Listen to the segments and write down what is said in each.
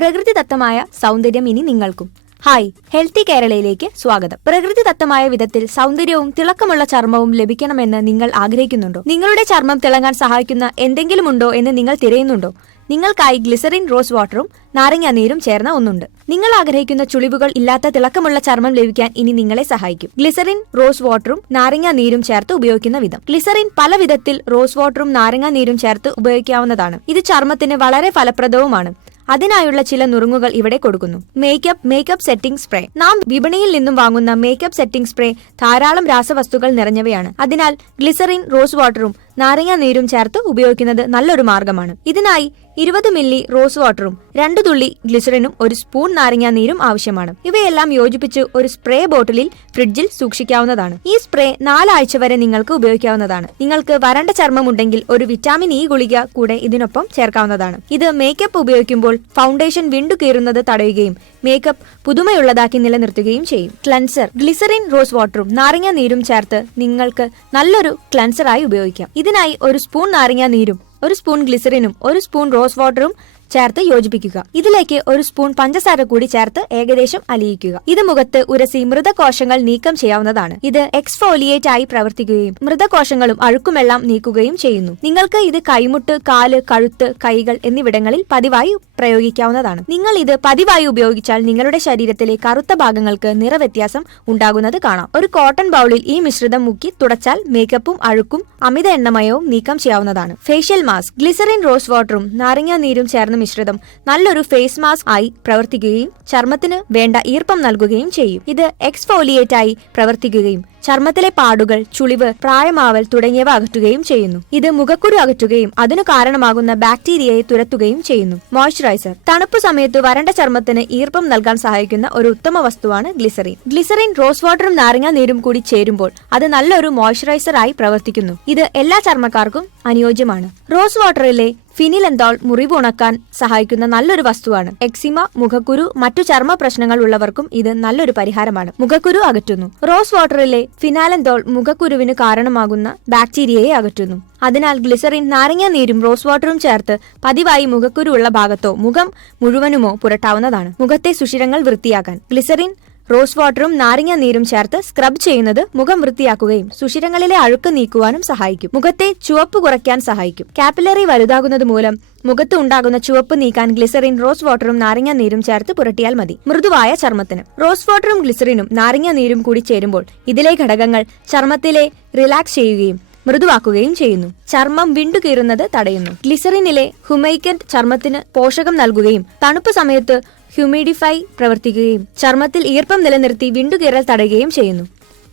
പ്രകൃതിദത്തമായ സൗന്ദര്യം ഇനി നിങ്ങൾക്കും. ഹായ്, ഹെൽത്തി കേരളയിലേക്ക് സ്വാഗതം. പ്രകൃതിദത്തമായ വിധത്തിൽ സൗന്ദര്യവും തിളക്കമുള്ള ചർമ്മവും ലഭിക്കണമെന്ന് നിങ്ങൾ ആഗ്രഹിക്കുന്നുണ്ടോ? നിങ്ങളുടെ ചർമ്മം തിളങ്ങാൻ സഹായിക്കുന്ന എന്തെങ്കിലും ഉണ്ടോ എന്ന് നിങ്ങൾ തിരയുന്നുണ്ടോ? നിങ്ങൾക്കായി ഗ്ലിസറിൻ റോസ് വാട്ടറും നാരങ്ങ നീരും ചേർന്ന ഒന്നുണ്ട്. നിങ്ങൾ ആഗ്രഹിക്കുന്ന ചുളിവുകൾ ഇല്ലാത്ത തിളക്കമുള്ള ചർമ്മം ലഭിക്കാൻ ഇനി നിങ്ങളെ സഹായിക്കും. ഗ്ലിസറിൻ റോസ് വാട്ടറും നാരങ്ങ നീരും ചേർത്ത് ഉപയോഗിക്കുന്ന വിധം. ഗ്ലിസറിൻ പല വിധത്തിൽ റോസ് വാട്ടറും നാരങ്ങ നീരും ചേർത്ത് ഉപയോഗിക്കാവുന്നതാണ്. ഇത് ചർമ്മത്തിന് വളരെ ഫലപ്രദവുമാണ്. അതിനായുള്ള ചില നുറുങ്ങുകൾ ഇവിടെ കൊടുക്കുന്നു. Makeup setting spray. നാം വിപണിയിൽ നിന്നും വാങ്ങുന്ന മേക്കപ്പ് സെറ്റിംഗ് സ്പ്രേ ധാരാളം രാസവസ്തുക്കൾ നിറഞ്ഞവയാണ്. അതിനാൽ ഗ്ലിസറിൻ റോസ് വാട്ടറും നാരങ്ങ നീരും ചേർത്ത് ഉപയോഗിക്കുന്നത് നല്ലൊരു മാർഗമാണ്. ഇതിനായി 20 മില്ലി റോസ് വാട്ടറും 2 തുള്ളി ഗ്ലിസറിനും 1 സ്പൂൺ നാരങ്ങ നീരും ആവശ്യമാണ്. ഇവയെല്ലാം യോജിപ്പിച്ച് ഒരു സ്പ്രേ ബോട്ടിലിൽ ഫ്രിഡ്ജിൽ സൂക്ഷിക്കാവുന്നതാണ്. ഈ സ്പ്രേ 4 ആഴ്ച വരെ നിങ്ങൾക്ക് ഉപയോഗിക്കാവുന്നതാണ്. നിങ്ങൾക്ക് വരണ്ട ചർമ്മം ഉണ്ടെങ്കിൽ ഒരു വിറ്റാമിൻ ഇ ഗുളിക കൂടെ ഇതിനൊപ്പം ചേർക്കാവുന്നതാണ്. ഇത് മേക്കപ്പ് ഉപയോഗിക്കുമ്പോൾ ഫൗണ്ടേഷൻ വിണ്ടുകീറുന്നത് തടയുകയും മേക്കപ്പ് പുതുമയുള്ളതാക്കി നിലനിർത്തുകയും ചെയ്യും. ക്ലൻസർ. ഗ്ലിസറിൻ റോസ് വാട്ടറും നാരങ്ങ നീരും ചേർത്ത് നിങ്ങൾക്ക് നല്ലൊരു ക്ലൻസറായി ഉപയോഗിക്കാം. ഇതിനായി 1 സ്പൂൺ നാരങ്ങ നീരും 1 സ്പൂൺ ഗ്ലിസറിനും 1 സ്പൂൺ റോസ് വാട്ടറും ചേർത്ത് യോജിപ്പിക്കുക. ഇതിലേക്ക് 1 സ്പൂൺ പഞ്ചസാര കൂടി ചേർത്ത് ഏകദേശം അലിയിക്കുക. ഇത് മുഖത്ത് ഉരസി മൃതകോശങ്ങൾ നീക്കം ചെയ്യാവുന്നതാണ്. ഇത് എക്സ്ഫോലിയേറ്റ് ആയി പ്രവർത്തിക്കുകയും മൃതകോശങ്ങളും അഴുക്കുമെല്ലാം നീക്കുകയും ചെയ്യുന്നു. നിങ്ങൾക്ക് ഇത് കൈമുട്ട്, കാല്, കഴുത്ത്, കൈകൾ എന്നിവിടങ്ങളിൽ പതിവായി പ്രയോഗിക്കാവുന്നതാണ്. നിങ്ങൾ ഇത് പതിവായി ഉപയോഗിച്ചാൽ നിങ്ങളുടെ ശരീരത്തിലെ കറുത്ത ഭാഗങ്ങൾക്ക് നിറവ്യത്യാസം ഉണ്ടാകുന്നത് കാണാം. ഒരു കോട്ടൺ ബൗളിൽ ഈ മിശ്രിതം മുക്കി തുടച്ചാൽ മേക്കപ്പും അഴുക്കും അമിത എണ്ണമയവും നീക്കം ചെയ്യാവുന്നതാണ്. Facial mask. ഗ്ലിസറിൻ റോസ് വാട്ടറും നാരങ്ങ നീരും ചേർന്ന മിശ്രിതം നല്ലൊരു ഫേസ് മാസ്ക് ആയി പ്രവർത്തിക്കുകയും ചർമ്മത്തിന് വേണ്ട ഈർപ്പം നൽകുകയും ചെയ്യും. ഇത് എക്സ്ഫോലിയേറ്റ് ആയി പ്രവർത്തിക്കുകയും ചർമ്മത്തിലെ പാടുകൾ, ചുളിവ്, പ്രായമാവൽ തുടങ്ങിയവ അകറ്റുകയും ചെയ്യുന്നു. ഇത് മുഖക്കുരു അകറ്റുകയും അതിനു കാരണമാകുന്ന ബാക്ടീരിയയെ തുരത്തുകയും ചെയ്യുന്നു. മോയ്സ്ചറൈസർ. തണുപ്പ് സമയത്ത് വരണ്ട ചർമ്മത്തിന് ഈർപ്പം നൽകാൻ സഹായിക്കുന്ന ഒരു ഉത്തമ വസ്തുവാണ് ഗ്ലിസറിൻ. ഗ്ലിസറിൻ റോസ് വാട്ടറും നാരങ്ങ നീരും കൂടി ചേരുമ്പോൾ അത് നല്ലൊരു മോയ്സ്ചറൈസർ ആയി പ്രവർത്തിക്കുന്നു. ഇത് എല്ലാ ചർമ്മക്കാർക്കും അനുയോജ്യമാണ്. റോസ് വാട്ടറിലെ ഫിനിലെന്തോൾ മുറിവ് ഉണക്കാൻ സഹായിക്കുന്ന നല്ലൊരു വസ്തുവാണ്. എക്സിമ, മുഖക്കുരു, മറ്റു ചർമ്മ പ്രശ്നങ്ങൾ ഉള്ളവർക്കും ഇത് നല്ലൊരു പരിഹാരമാണ്. മുഖക്കുരു അകറ്റുന്നു. റോസ് വാട്ടറിലെ ഫിനാലെന്തോൾ മുഖക്കുരുവിന് കാരണമാകുന്ന ബാക്ടീരിയയെ അകറ്റുന്നു. അതിനാൽ ഗ്ലിസറിൻ, നാരങ്ങ നീരും റോസ് വാട്ടറും ചേർത്ത് പതിവായി മുഖക്കുരു ഉള്ള ഭാഗത്തോ മുഖം മുഴുവനുമോ പുരട്ടാവുന്നതാണ്. മുഖത്തെ സുഷിരങ്ങൾ വൃത്തിയാക്കാൻ ഗ്ലിസറിൻ റോസ് വാട്ടറും നാരങ്ങ നീരും ചേർത്ത് സ്ക്രബ് ചെയ്യുന്നത് മുഖം വൃത്തിയാക്കുകയും സുഷിരങ്ങളിലെ അഴുക്ക് നീക്കുവാനും സഹായിക്കും. മുഖത്തെ ചുവപ്പ് കുറയ്ക്കാൻ സഹായിക്കും. കാപ്പിലറി വലുതാകുന്നത് മൂലം മുഖത്ത് ഉണ്ടാകുന്ന ചുവപ്പ് നീക്കാൻ ഗ്ലിസറിൻ റോസ് വാട്ടറും നാരങ്ങ നീരും ചേർത്ത് പുരട്ടിയാൽ മതി. മൃദുവായ ചർമ്മത്തിന് റോസ് വാട്ടറും ഗ്ലിസറിനും നാരങ്ങ നീരും കൂടി ചേരുമ്പോൾ ഇതിലെ ഘടകങ്ങൾ ചർമ്മത്തിലെ റിലാക്സ് ചെയ്യുകയും മൃദുവാക്കുകയും ചെയ്യുന്നു. ചർമ്മം വിണ്ടുകീറുന്നത് തടയുന്നു. ഗ്ലിസറിനിലെ ഹുമൈക്കന്റ് ചർമ്മത്തിന് പോഷകം നൽകുകയും തണുപ്പ് സമയത്ത് ഹ്യൂമിഡിഫൈ പ്രവർത്തിക്കുകയും ചർമ്മത്തിൽ ഈർപ്പം നിലനിർത്തി വിണ്ടുകീറൽ തടയുകയും ചെയ്യുന്നു.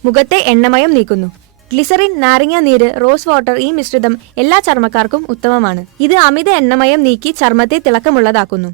മുഖത്തെ എണ്ണമയം നീക്കുന്നു. ഗ്ലിസറിൻ, നാരങ്ങ നീര്, റോസ് വാട്ടർ ഈ മിശ്രിതം എല്ലാ ചർമ്മക്കാർക്കും ഉത്തമമാണ്. ഇത് അമിത എണ്ണമയം നീക്കി ചർമ്മത്തെ തിളക്കമുള്ളതാക്കുന്നു.